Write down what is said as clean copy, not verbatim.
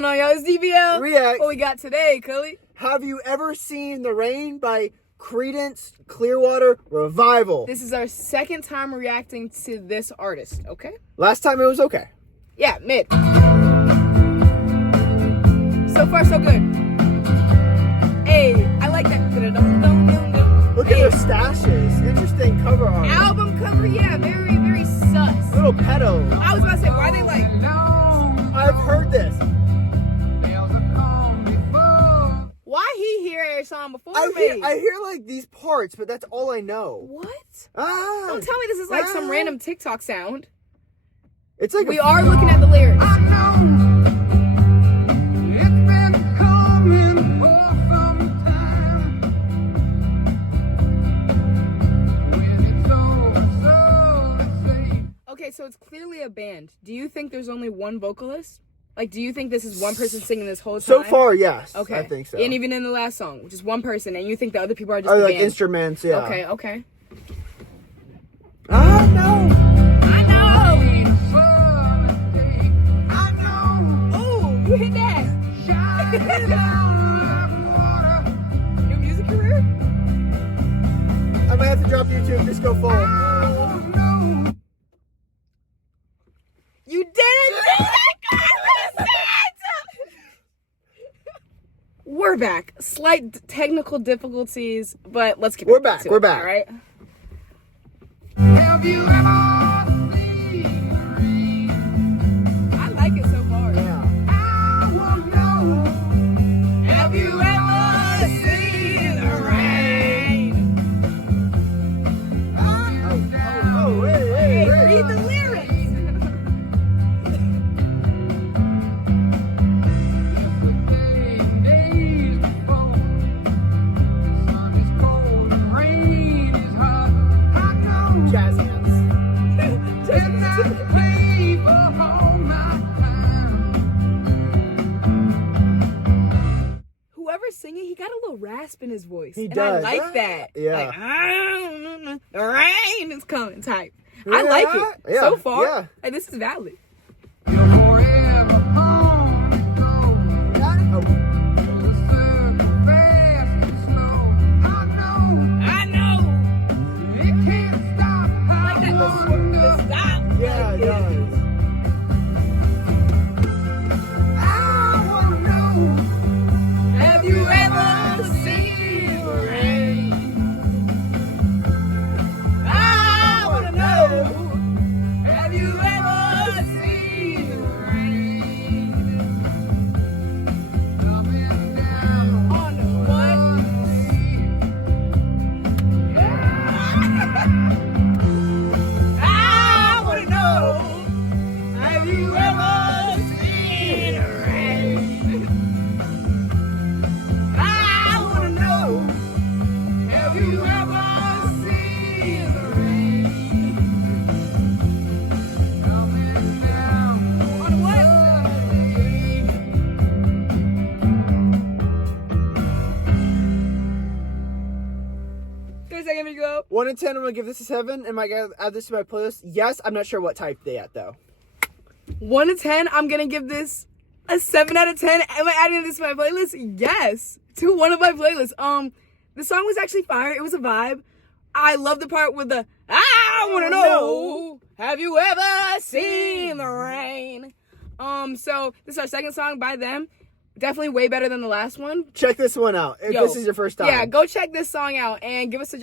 going on, y'all? It's DBL. React. What we got today, Cully? Have you ever seen The Rain by Creedence Clearwater Revival? This is our second time reacting to this artist, okay? Last time it was okay. Yeah, mid. So far, so good. Hey, I like that. Look at their stashes. Interesting cover art. Album cover, yeah, very, very sus. Little pedo. I was about to say, why are they like... I've heard this. Why he hear a song before I me? hear like these parts, but that's all I know. What? Ah. Don't tell me this is like some random TikTok sound. It's like we are looking at the lyrics. I know it's been coming for some time. When it's over, so let's say. Okay, so it's clearly a band. Do you think there's only one vocalist? Like, do you think this is one person singing this whole time? So far, yes. Okay. I think so. And even in the last song, just one person, and you think the other people are just Or the like band? instruments, yeah. Okay. I know. I know. I know. Oh, you hit that. Shining down water. New music career? I might have to drop YouTube Disco Fall. Oh no. You did it! We're back. Slight technical difficulties, but let's get back. We're back. To We're it, back. All right. Have you ever seen the rain? I like it so far. Yeah. I won't know. Have you ever seen the rain? Oh, hey. Read the lyrics. Jazz hands. Whoever's singing, he got a little rasp in his voice. He and does. I like that. Yeah. Like, the rain is coming type. I like it. Yeah. So far, Yeah. like, this is valid. I know. Like that, the stop. Yeah, it does. Have you ever seen the rain? I wanna know. Have you ever seen the rain? On the what? I wanna know. Have you ever seen the rain? I wanna know. Have you ever seen the rain? Coming down on the west side. Good second, we go. 1 in 10, I'm gonna give this a 7. Am I gonna add this to my playlist? Yes. I'm not sure what type they at though. 1 to 10, I'm gonna give this a 7 out of 10. Am I adding this to my playlist? Yes. To one of my playlists. The song was actually fire. It was a vibe. I love the part with the I wanna know. Have you ever seen the rain? So this is our second song by them. Definitely way better than the last one. Check this one out if Yo, this is your first time. Yeah, go check this song out and give us a